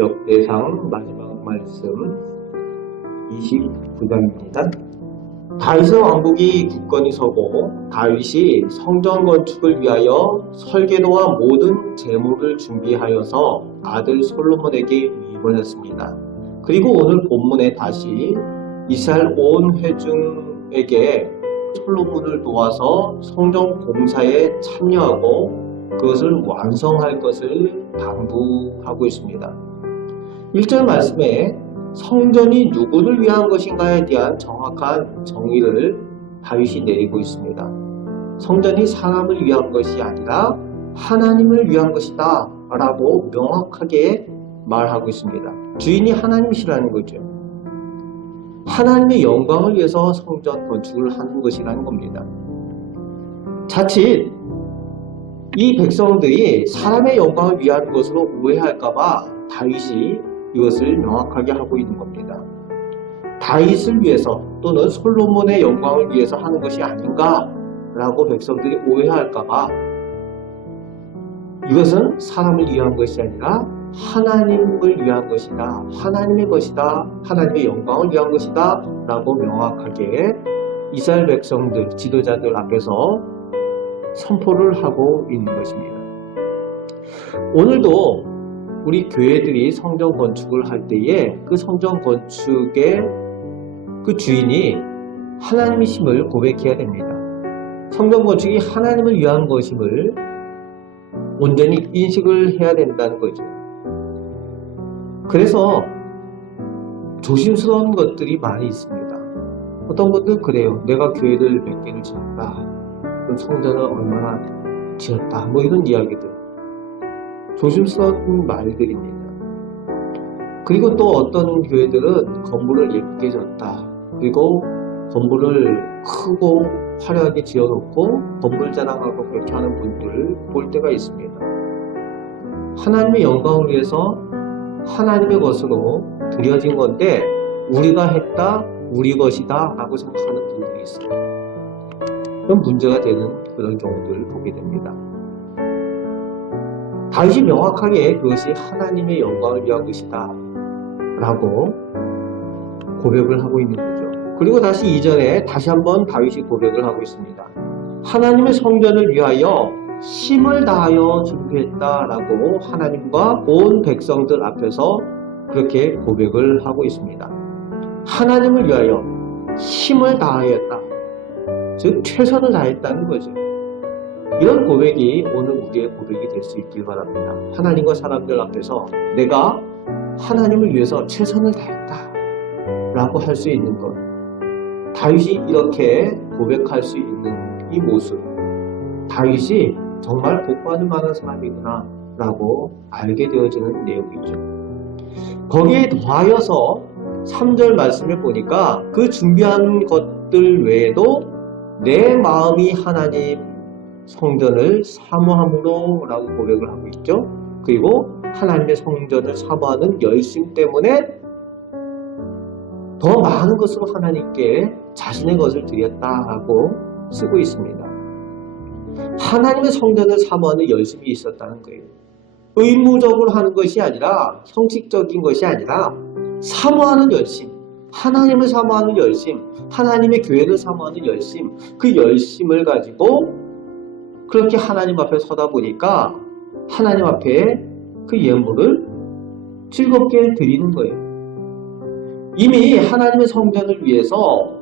역대상 마지막 말씀 29장입니다. 다윗의 왕국이 굳건히 서고 다윗이 성전 건축을 위하여 설계도와 모든 재물을 준비하여서 아들 솔로몬에게 위임하였습니다. 그리고 오늘 본문에 다시 이스라엘 온 회중에게 솔로몬을 도와서 성전 공사에 참여하고 그것을 완성할 것을 당부하고 있습니다. 1절 말씀에 성전이 누구를 위한 것인가에 대한 정확한 정의를 다윗이 내리고 있습니다. 성전이 사람을 위한 것이 아니라 하나님을 위한 것이다 라고 명확하게 말하고 있습니다. 주인이 하나님이시라는 거죠. 하나님의 영광을 위해서 성전 건축을 하는 것이라는 겁니다. 자칫 이 백성들이 사람의 영광을 위한 것으로 오해할까봐 다윗이 이것을 명확하게 하고 있는 겁니다. 다윗을 위해서 또는 솔로몬의 영광을 위해서 하는 것이 아닌가 라고 백성들이 오해할까봐 이것은 사람을 위한 것이 아니라 하나님을 위한 것이다, 하나님의 것이다, 하나님의 영광을 위한 것이다 라고 명확하게 이스라엘 백성들, 지도자들 앞에서 선포를 하고 있는 것입니다. 오늘도 우리 교회들이 성전 건축을 할 때에 그 성전 건축의 그 주인이 하나님이심을 고백해야 됩니다. 성전 건축이 하나님을 위한 것임을 온전히 인식을 해야 된다는 거죠. 그래서 조심스러운 것들이 많이 있습니다. 어떤 분들 그래요. 내가 교회를 몇 개를 지었다. 그럼 성전을 얼마나 지었다. 뭐 이런 이야기들. 조심스러운 말들입니다. 그리고 또 어떤 교회들은 건물을 예쁘게 지었다. 그리고 건물을 크고 화려하게 지어놓고 건물 자랑하고 그렇게 하는 분들 볼 때가 있습니다. 하나님의 영광을 위해서 하나님의 것으로 드려진 건데 우리가 했다, 우리 것이다 라고 생각하는 분들이 있어요. 그럼 문제가 되는 그런 경우들을 보게 됩니다. 다윗이 명확하게 그것이 하나님의 영광을 위한 것이다 라고 고백을 하고 있는 거죠. 그리고 다시 이전에 다시 한번 다윗이 고백을 하고 있습니다. 하나님의 성전을 위하여 힘을 다하여 준비했다 라고 하나님과 온 백성들 앞에서 그렇게 고백을 하고 있습니다. 하나님을 위하여 힘을 다하였다. 즉 최선을 다했다는 거죠. 이런 고백이 오늘 우리의 고백이 될 수 있길 바랍니다. 하나님과 사람들 앞에서 내가 하나님을 위해서 최선을 다했다 라고 할 수 있는 것, 다윗이 이렇게 고백할 수 있는 이 모습, 다윗이 정말 복받을 만한 사람이구나 라고 알게 되어지는 내용이죠. 거기에 더하여서 3절 말씀을 보니까 그 준비한 것들 외에도 내 마음이 하나님 성전을 사모함으로 라고 고백을 하고 있죠. 그리고 하나님의 성전을 사모하는 열심 때문에 더 많은 것으로 하나님께 자신의 것을 드렸다라고 쓰고 있습니다. 하나님의 성전을 사모하는 열심이 있었다는 거예요. 의무적으로 하는 것이 아니라 형식적인 것이 아니라 사모하는 열심, 하나님을 사모하는 열심, 하나님의 교회를 사모하는 열심, 그 열심을 가지고 그렇게 하나님 앞에 서다 보니까 하나님 앞에 그 예물을 즐겁게 드리는 거예요. 이미 하나님의 성전을 위해서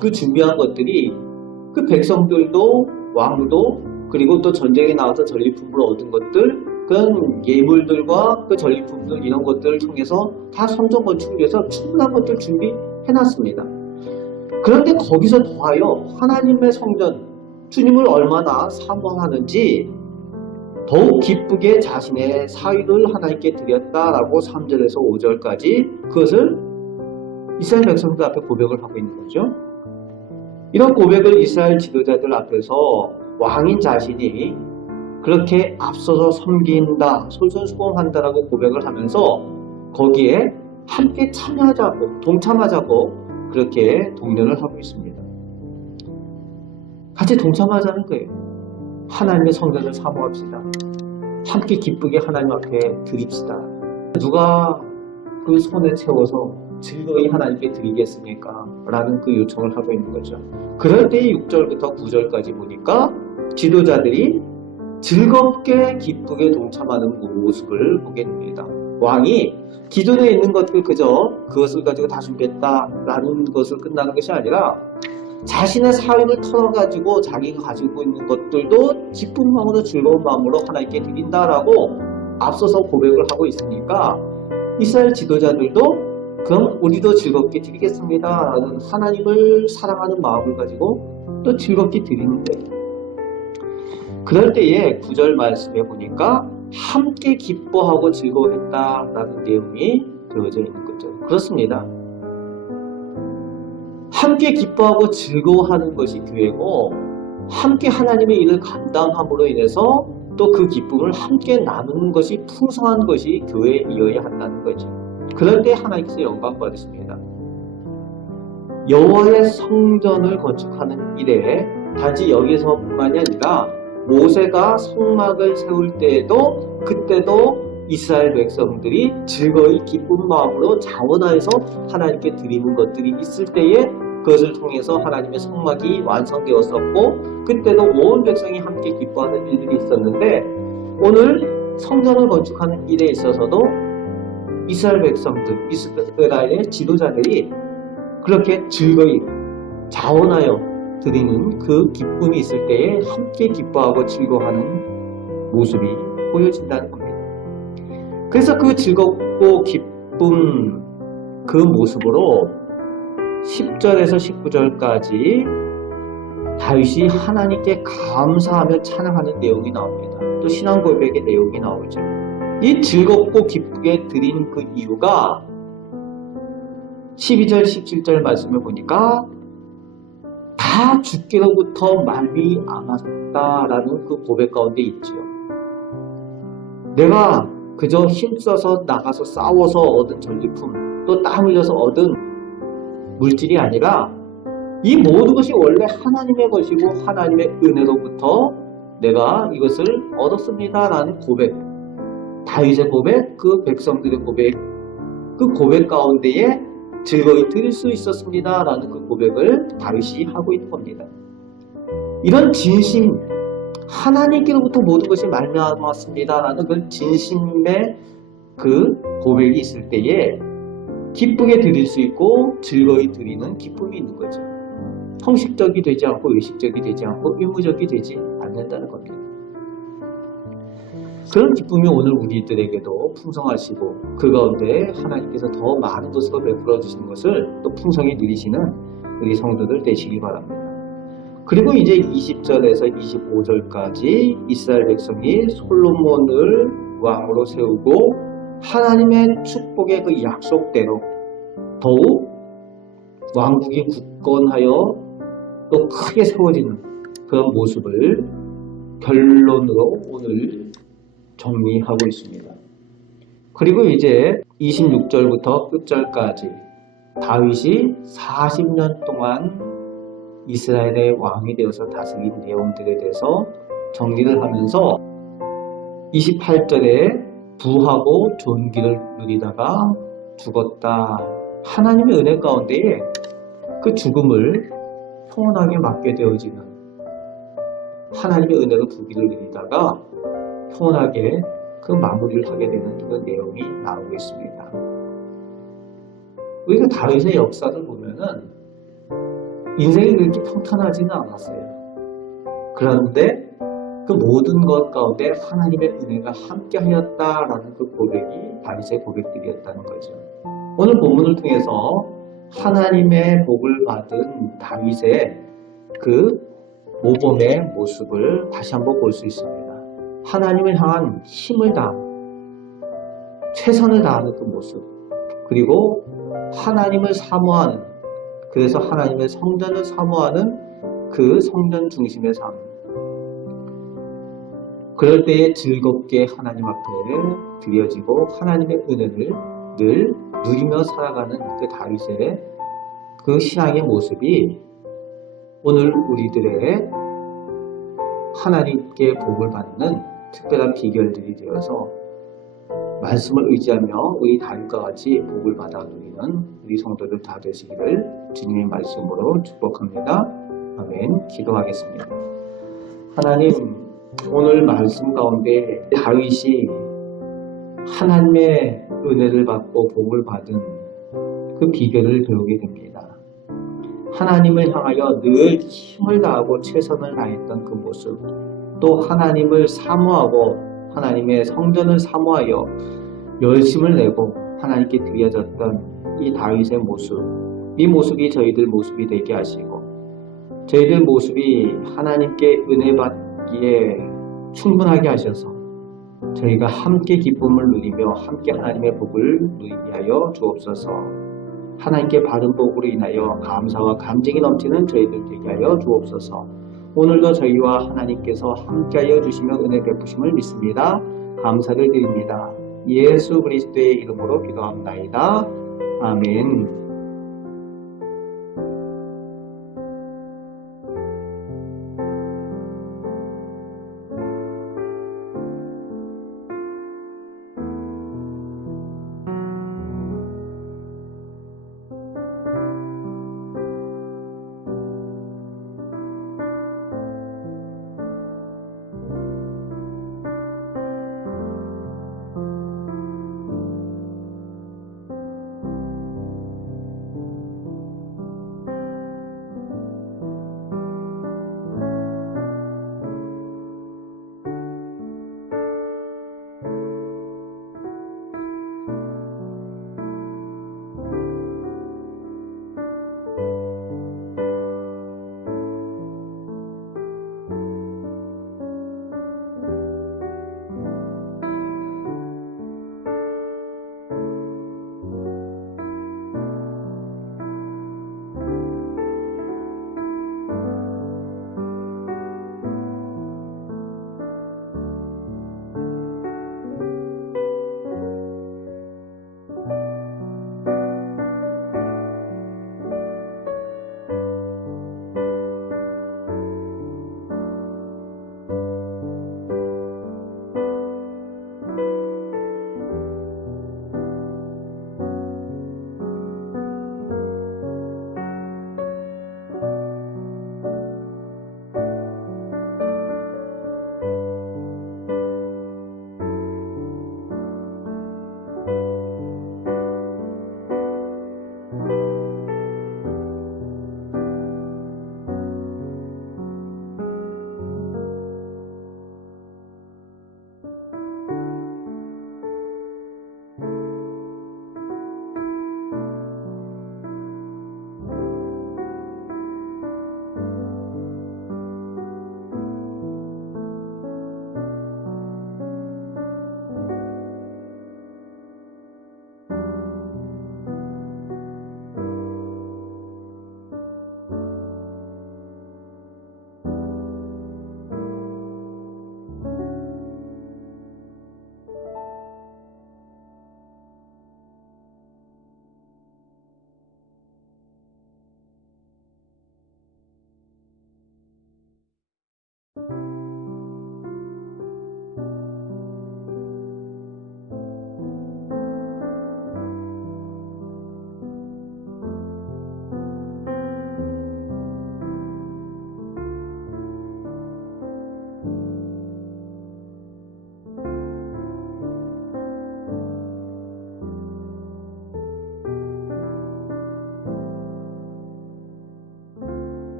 그 준비한 것들이 그 백성들도 왕도 그리고 또 전쟁에 나와서 전리품을 얻은 것들, 그런 예물들과 그 전리품들 이런 것들을 통해서 다 성전 건축을 위해서 충분한 것들 준비해놨습니다. 그런데 거기서 더하여 하나님의 성전, 주님을 얼마나 사모하는지 더욱 기쁘게 자신의 사위를 하나님께 드렸다라고 3절에서 5절까지 그것을 이스라엘 백성들 앞에 고백을 하고 있는 거죠. 이런 고백을 이스라엘 지도자들 앞에서 왕인 자신이 그렇게 앞서서 섬긴다, 솔선수범한다라고 고백을 하면서 거기에 함께 참여하자고, 동참하자고 그렇게 독려를 하고 있습니다. 같이 동참하자는 거예요. 하나님의 성전을 사모합시다. 함께 기쁘게 하나님 앞에 드립시다. 누가 그 손에 채워서 즐거이 하나님께 드리겠습니까? 라는 그 요청을 하고 있는 거죠. 그럴 때 6절부터 9절까지 보니까 지도자들이 즐겁게 기쁘게 동참하는 모습을 보게 됩니다. 왕이 기존에 있는 것들 그것을 가지고 다 주겠다라는 것을 끝나는 것이 아니라 자신의 삶을 털어가지고 자기가 가지고 있는 것들도 기쁜 마음으로 즐거운 마음으로 하나님께 드린다라고 앞서서 고백을 하고 있으니까 이스라엘 지도자들도 그럼 우리도 즐겁게 드리겠습니다 라는 하나님을 사랑하는 마음을 가지고 또 즐겁게 드리는데, 그럴 때에 9절 말씀에 보니까 함께 기뻐하고 즐거워했다라는 내용이 되어져 있는 거죠. 그렇습니다. 함께 기뻐하고 즐거워하는 것이 교회고, 함께 하나님의 일을 감당함으로 인해서 또 그 기쁨을 함께 나누는 것이 풍성한 것이 교회이어야 한다는 거죠. 그럴 때 하나님께서 영광 받으십니다. 여호와의 성전을 건축하는 일에 단지 여기서뿐만이 아니라 모세가 성막을 세울 때에도 그때도 이스라엘 백성들이 즐거이 기쁜 마음으로 자원하여서 하나님께 드리는 것들이 있을 때에 그것을 통해서 하나님의 성막이 완성되었었고, 그때도 온 백성이 함께 기뻐하는 일들이 있었는데, 오늘 성전을 건축하는 일에 있어서도 이스라엘 백성들, 이스라엘의 지도자들이 그렇게 즐거이 자원하여 드리는 그 기쁨이 있을 때에 함께 기뻐하고 즐거워하는 모습이 보여진다는 겁니다. 그래서 그 즐겁고 기쁜 그 모습으로 10절에서 19절까지 다윗이 하나님께 감사하며 찬양하는 내용이 나옵니다. 또 신앙 고백의 내용이 나오죠. 이 즐겁고 기쁘게 드린 그 이유가 12절, 17절 말씀을 보니까 다 주께로부터 말미암았다라는 그 고백 가운데 있죠. 내가 그저 힘써서 나가서 싸워서 얻은 전리품, 또 땀 흘려서 얻은 물질이 아니라 이 모든 것이 원래 하나님의 것이고 하나님의 은혜로부터 내가 이것을 얻었습니다라는 고백, 다윗의 고백, 그 백성들의 고백, 그 고백 가운데에 즐거이 드릴 수 있었습니다라는 그 고백을 다윗이 하고 있는 겁니다. 이런 진심, 하나님께로부터 모든 것이 말미암았습니다라는 그 진심의 그 고백이 있을 때에 기쁘게 드릴 수 있고 즐거이 드리는 기쁨이 있는 거죠. 형식적이 되지 않고 의식적이 되지 않고 의무적이 되지 않는다는 겁니다. 그런 기쁨이 오늘 우리들에게도 풍성하시고 그 가운데 하나님께서 더 많은 것으로 베풀어 주시는 것을 또 풍성히 누리시는 우리 성도들 되시기 바랍니다. 그리고 이제 20절에서 25절까지 이스라엘 백성이 솔로몬을 왕으로 세우고 하나님의 축복의 그 약속대로 더욱 왕국이 굳건하여 또 크게 세워지는 그런 모습을 결론으로 오늘 정리하고 있습니다. 그리고 이제 26절부터 끝절까지 다윗이 40년 동안 이스라엘의 왕이 되어서 다스린 내용들에 대해서 정리를 하면서 28절에 부하고 존귀를 누리다가 죽었다. 하나님의 은혜 가운데에 그 죽음을 평온하게 맞게 되어지는, 하나님의 은혜로 부귀를 누리다가 평온하게 그 마무리를 하게 되는 그 내용이 나오고 있습니다. 우리가 다윗의 역사를 보면은 인생이 그렇게 평탄하지는 않았어요. 그런데 그 모든 것 가운데 하나님의 은혜가 함께 하였다라는 그 고백이 다윗의 고백들이었다는 거죠. 오늘 본문을 통해서 하나님의 복을 받은 다윗의 그 모범의 모습을 다시 한번 볼 수 있습니다. 하나님을 향한 힘을 다하는, 최선을 다하는 그 모습, 그리고 하나님을 사모하는, 그래서 하나님의 성전을 사모하는 그 성전 중심의 삶, 그럴 때에 즐겁게 하나님 앞에 드려지고 하나님의 은혜를 늘 누리며 살아가는 그 다윗의 그 신앙의 모습이 오늘 우리들의 하나님께 복을 받는 특별한 비결들이 되어서 말씀을 의지하며 의 다윗과 같이 복을 받아 누리는 우리 성도들 다 되시기를 주님의 말씀으로 축복합니다. 아멘. 기도하겠습니다. 하나님, 오늘 말씀 가운데 다윗이 하나님의 은혜를 받고 복을 받은 그 비결을 배우게 됩니다. 하나님을 향하여 늘 힘을 다하고 최선을 다했던 그 모습, 또 하나님을 사모하고 하나님의 성전을 사모하여 열심을 내고 하나님께 드려졌던 이 다윗의 모습, 이 모습이 저희들 모습이 되게 하시고 저희들 모습이 하나님께 은혜 받기에 충분하게 하셔서 저희가 함께 기쁨을 누리며 함께 하나님의 복을 누리게 하여 주옵소서. 하나님께 받은 복으로 인하여 감사와 감격이 넘치는 저희들 되게 하여 주옵소서. 오늘도 저희와 하나님께서 함께하여 주시며 은혜 베푸심을 믿습니다. 감사를 드립니다. 예수 그리스도의 이름으로 기도합나이다. 아멘.